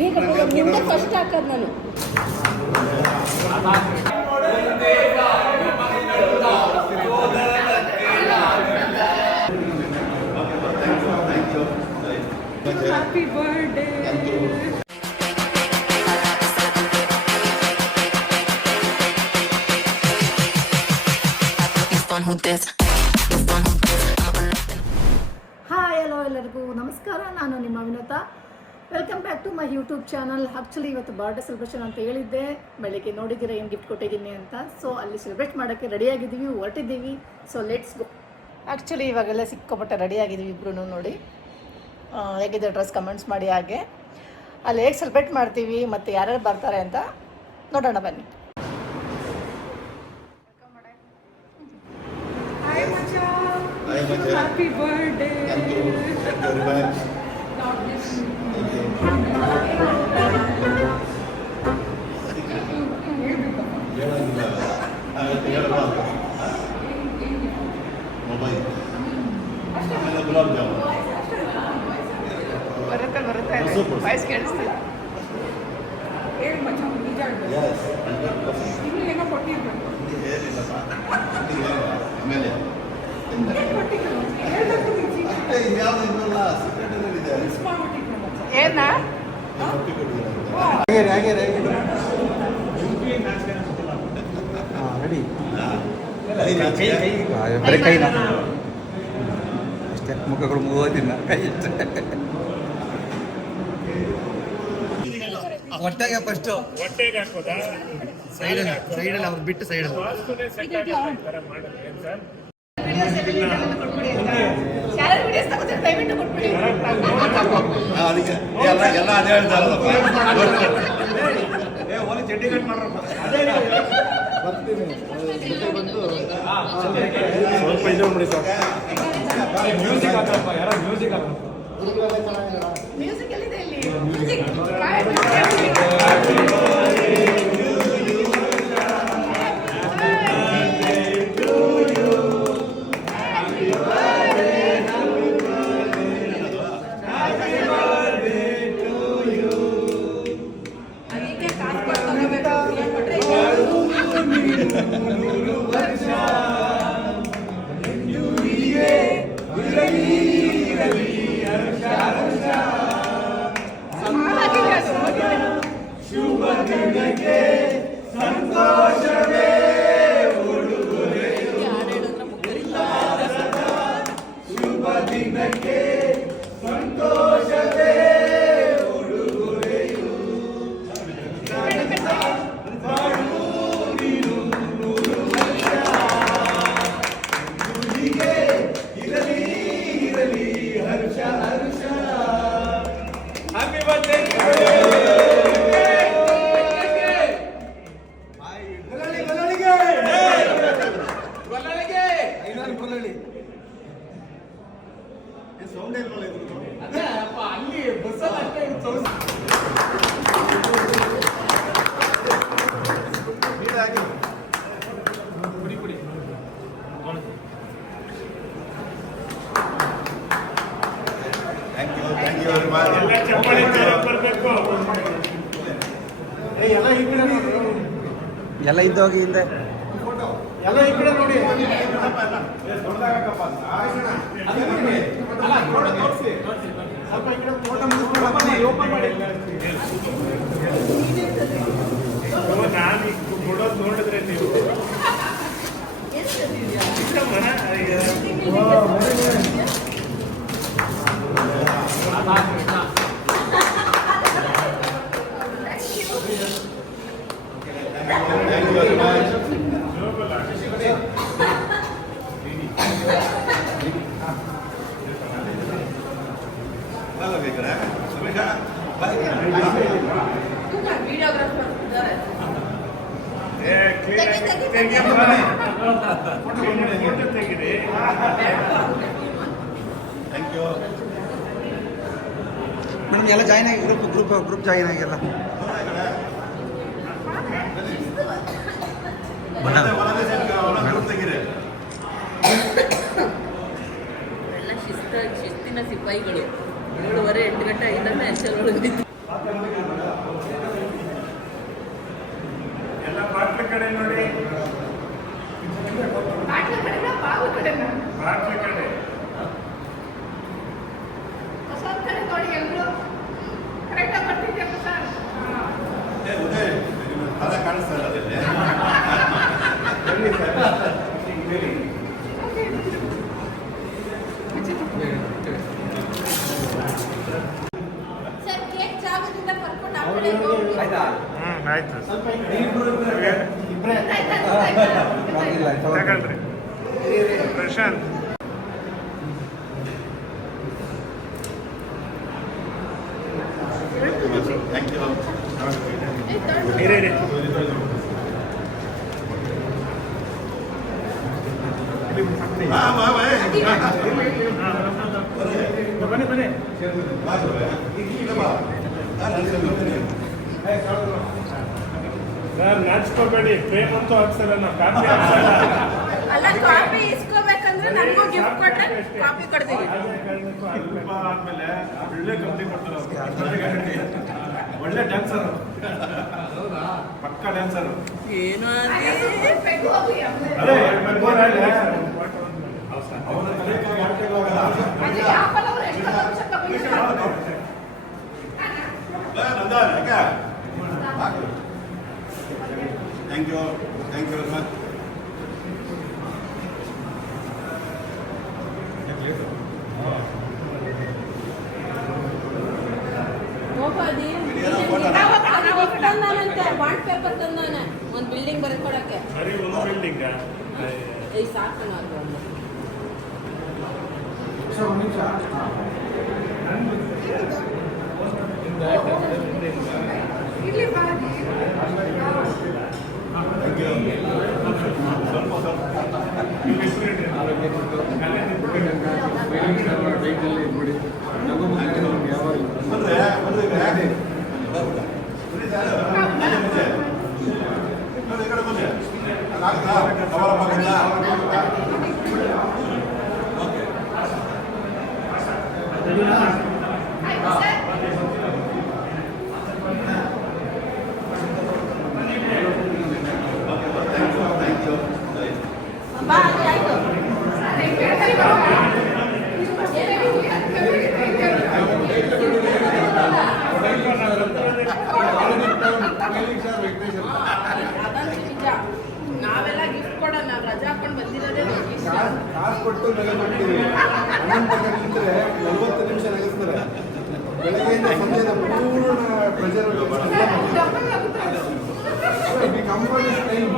ಬೇಗ ಬೇಗ ನಿಂದ ಫಸ್ಟ್ ಹಾಕೋದು ನಾನು. Happy birthday. ಹಾಯ್ ಹಲೋ ಎಲ್ಲರಿಗೂ ನಮಸ್ಕಾರ. ನಾನು ನಿಮ್ಮ Vinotha. Welcome back to my YouTube channel. Actually ಇವತ್ತು ಬರ್ಡೇ ಸೆಲೆಬ್ರೇಷನ್ ಅಂತ ಹೇಳಿದ್ದೆ. ಬೆಳಿಗ್ಗೆ ನೋಡಿದ್ದೀರಾ ಏನು ಗಿಫ್ಟ್ ಕೊಟ್ಟಿದ್ದೀನಿ ಅಂತ. ಸೊ ಅಲ್ಲಿ ಸೆಲೆಬ್ರೇಟ್ ಮಾಡೋಕ್ಕೆ ರೆಡಿಯಾಗಿದ್ದೀವಿ, ಹೊರಟಿದ್ದೀವಿ. So let's go. ಆ್ಯಕ್ಚುಲಿ ಇವಾಗೆಲ್ಲ ಸಿಕ್ಕೋಪಟ್ಟೆ ರೆಡಿಯಾಗಿದ್ದೀವಿ ಇಬ್ರು. ನೋಡಿ ಹೇಗಿದೆ ಡ್ರೆಸ್ ಕಮೆಂಟ್ಸ್ ಮಾಡಿ. ಹಾಗೆ ಅಲ್ಲಿ ಹೇಗೆ ಸೆಲೆಬ್ರೇಟ್ ಮಾಡ್ತೀವಿ ಮತ್ತು ಯಾರ್ಯಾರು ಬರ್ತಾರೆ ಅಂತ ನೋಡೋಣ ಬನ್ನಿ. Happy birthday. Thank you very much. God bless you. Mobile ಆಮೇಲೆ ಗುಲಾಬ್ ಜಾಮೂನ್ ಬರುತ್ತೆ ವಾಯ್ಸ್ ಕೇಳಿಸ್ತಿಲ್ಲ. ಹೇಳಿ ಮಚ್ಚ, ನಿಜ ಹೇಳ್ಬೇಕು. ಯಸ್ 100%. ಇನ್ನೂ ಏನೋ ಕೊಟ್ಟಿರ್ಬೇಕು. ಏನಿಲ್ಲಪ್ಪ ಆಮೇಲೆ ಏನ್ ಕೊಟ್ಟಿದ್ರು? ಹೇಳ್ಬೇಕು ನಿಜ. ಅಷ್ಟೇ, ಇನ್ಯಾವುದು ಇನ್ನಲ್ಲ. ಸೀಕ್ರೆಟ್ ಇದೆ. ಮಿಸ್ ಮಾಡ್ಬಿಟ್ಟಿದ್ರು ಮಚ್ಚ. ಏನ ರೊಟ್ಟಿ ಕೊಟ್ಟಿದ್ದಾರೆ. ರೆಡಿ ಕೈ ಬರೀ ಕೈನ ಅಷ್ಟೇ, ಮುಖಗಳು ಮೂವತ್ತಿನ ಕೈ ಹೊಟ್ಟೆಗೆ ಫಸ್ಟು ಹೊಟ್ಟೆಗೆ ಹಾಕೋದಾ? ಸೈಡಲ್ಲಿ ಅವ್ರು ಬಿಟ್ಟು ಸೈಡಲ್ಲಿ ವಾಸ್ತುನೇ ಸೆಟ್ ಆಗಿ ಆ ಥರ ಮಾಡೋದು ಏನು ಸರ್? ಅದಕ್ಕೆ ಎಲ್ಲ ಅದೇ ಹೇಳ್ತಾರಲ್ಲಪ್ಪ. ಸ್ವಲ್ಪ ಇದು ಮಾಡಿ ಸರ್. ಮ್ಯೂಸಿಕ್ ಹಾಕಪ್ಪ, ಯಾರೋ ಮ್ಯೂಸಿಕ್ ಹಾಕಪ್ಪ. ಮ್ಯೂಸಿಕ್ ಎಲ್ಲಿದೆ ಇಲ್ಲಿ? Thank you very much. ಎಲ್ಲ ಚಪ್ಪಾಳೆ ಜೋರಾಗಿ ಬರಬೇಕು. ಎಲ್ಲ ಇದ್ದೋಗಿ ಹಿಂದೆ ಎಲ್ಲ ಈ ಕಡೆ ನೋಡಿ. ನಾನು ಕೊಡೋದು ನೋಡಿದ್ರೆ ನೀವು ಥ್ಯಾಂಕ್ ಯು ವೆರಿ ಮಚ್. ತೆಗಿರಿ. Thank you. ಮೇಡಮ್ ಎಲ್ಲ ಜಾಯ್ನ್ ಆಗಿ ಗ್ರೂಪ್ ಜಾಯ್ನ್ ಆಗಿಲ್ಲ. ಎಲ್ಲ ಶಿಸ್ತಿನ ಸಿಪಾಯಿಗಳು. 7:30 8 ಗಂಟೆ ಆಗಿದ್ದಾನೆ ಅಂಚಲ್ ಒಳಗೆ ಆಯ್ತಾ ಆಯ್ತು ಇಲ್ಲ ತಗೊಳ್ರಿ ಪ್ರಶಾಂತ್ ಥ್ಯಾಂಕ್ ಯು ಇರಿ ಬನ್ನಿ ಸರ್ ನಾಚ್ಕೋಬೇಡಿ ಫ್ರೇಮ್ ಅಂತೂ ಹಾಕ್ಸಲ್ಲ ನಾವು ಕಾಪಿ ಹಾಕ್ಸಲ್ಲ ಅಲ್ಲ ಕಾಪಿ ಇಸ್ಕೋಬೇಕಂದ್ರೆ ನನಗೂ ಗಿಫ್ಟ್ ಕೊಟ್ರೆ ಕಾಪಿ ಕೊಡ್ತೀವಿ. ಆದ್ಮೇಲೆ ಒಳ್ಳೆ ಕಂಪ್ನಿ ಕೊಡ್ತಾರೆ ಒಳ್ಳೆ ಡ್ಯಾನ್ಸರ್ ಪಕ್ಕ ಡ್ಯಾನ್ಸರ್ ಏನು ಅದೇ ಥ್ಯಾಂಕ್ ಯು ವೆರಿ ಮಚ್ ತಂದಾನಂತೆ ಬಾಂಡ್ ಪೇಪರ್ ತಂದಾನೆ ಒಂದು ಬಿಲ್ಡಿಂಗ್ ಬರ್ಕೊಡಕ್ಕೆ. ಬರೀ ಒಂದು ಬಿಲ್ಡಿಂಗ್ ಈ ಸಾಕಣ ಅದು ಇಲ್ಲಿ ಬಾರಿ ಬಾ ಆಯ್ತು. ಅದಂತೂ ನಿಜ. ನಾವೆಲ್ಲ ಗಿಫ್ಟ್ ಕೊಡೋಣ, ನಾವು ರಜಾ ಹಾಕೊಂಡು ಬಂದಿರೋದೇ ನಮ್ಗೆ ಇಷ್ಟ. ಕಾಸು ಕೊಟ್ಟು ಬೆಲೆ ಮಾಡ್ತೀವಿ ಅಣ್ಣನ ಪಕ್ಕ ನಿಂತರೆ 40 ನಿಮಿಷ ನಗಿಸ್ತಾರೆ ಬೆಳಗ್ಗೆಯಿಂದ ಸಂಜೆದ ಪೂರ್ಣ ಪ್ರೆಷರ್ ಕಂಫರ್ಟ್ ಟೈಮ್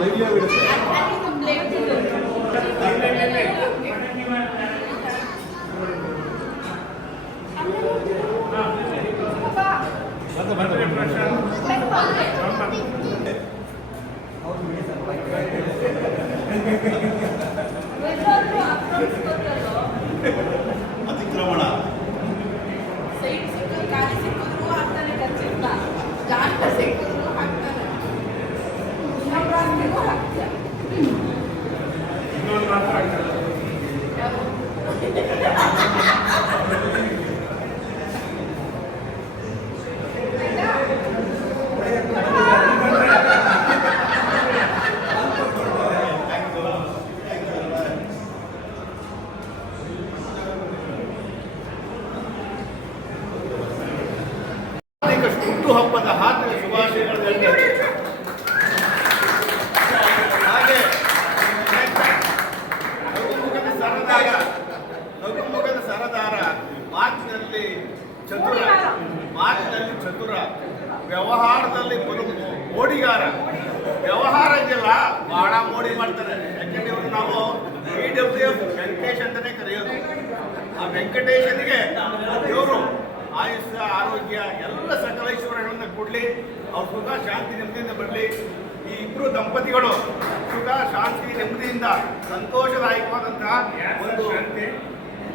ಲೈವ್ಲಿ ಬಿಡುತ್ತೆ ಅತಿಕ್ರಮಣ ಸೈಟ್ ಸಿಕ್ಕಿದ್ರು ಖಾಲಿ ಸಿಕ್ಕಿದ್ರು ಹಾಕ್ತಾನೆ ಖರ್ಚಿಲ್ಲ. ಜಾಸ್ತಿ ಸಿಕ್ಕಿದ್ರು ಹಾಕ್ತಾನೆ. ಇನ್ನೊಬ್ರು ಹಾಕ್ತೀಯ. ಇನ್ನೊಂದು ಮಾತ್ರ ಆಗ್ತದೆ ಹುಟ್ಟುಹಬ್ಬದ ಹಾರ್ದಿಕ ಶುಭಾಶಯಗಳು ಹೇಳ್ತೇವೆ. ಹಾಗೆ ನಗುಮುಖದ ಸರದಾರ ಮಾತಿನಲ್ಲಿ ಚತುರ ವ್ಯವಹಾರದಲ್ಲಿ ಮೋಡಿಗಾರ. ವ್ಯವಹಾರ ಇದೆಯಲ್ಲ ಬಹಳ ಮೋಡಿ ಮಾಡ್ತಾರೆ. ಯಾಕೆಂದ್ರೆ ಇವರು ನಾವು EWF ವೆಂಕಟೇಶ್ ಅಂತಾನೆ ಕರೆಯೋದು. ಆ ವೆಂಕಟೇಶನಿಗೆ ಇವರು ಆಯುಷ್ಯ ಆರೋಗ್ಯ ಎಲ್ಲ ಸಕಲ ಐಶ್ವರ್ಯಗಳನ್ನು ಕೊಡಲಿ. ಅವ್ರ ಸುಖ ಶಾಂತಿ ನೆಮ್ಮದಿಯಿಂದ ಬರಲಿ. ಈ ಇಬ್ಬರು ದಂಪತಿಗಳು ಸುಖ ಶಾಂತಿ ನೆಮ್ಮದಿಯಿಂದ ಸಂತೋಷದಾಯಕವಾದಂತಹ ಒಂದು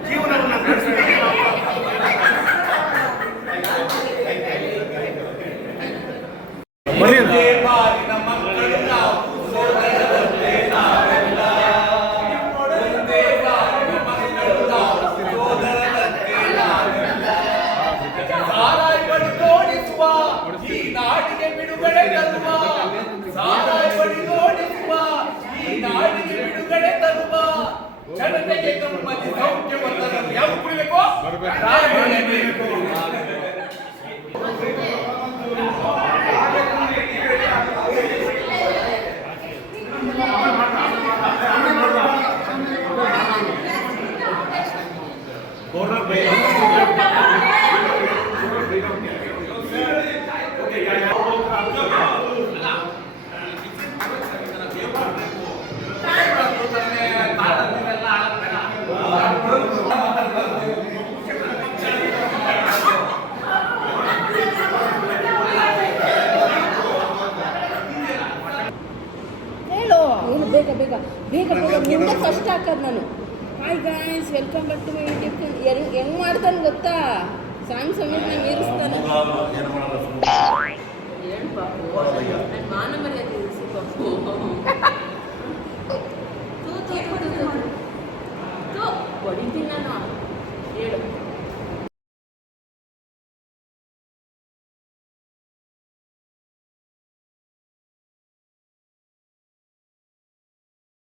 ಜೀವನವನ್ನು ನಡೆಸಬೇಕು. ಜನತೆಗೆ ನೆಮ್ಮದಿ ಸೌಖ್ಯವನ್ನು ಯಾವ ಕುಡಿಬೇಕು hi guys welcome back to my YouTube. ಹೆಂಗ್ ಮಾಡ್ತಾನೆ ಗೊತ್ತಾ? ಸಾಂಗ್ ಸಮೇತ ಮೀರಿಸ್ತಾನೆ. ಏನು ಪಾಪು ನನ್ನ ಮಾನ ಮರ್ಯಾದೆ ಇರಿಸಿ ಪಾಪು. ತೂ ಹೊಡಿತೀನಿ ನಾನು. ಹೇಳು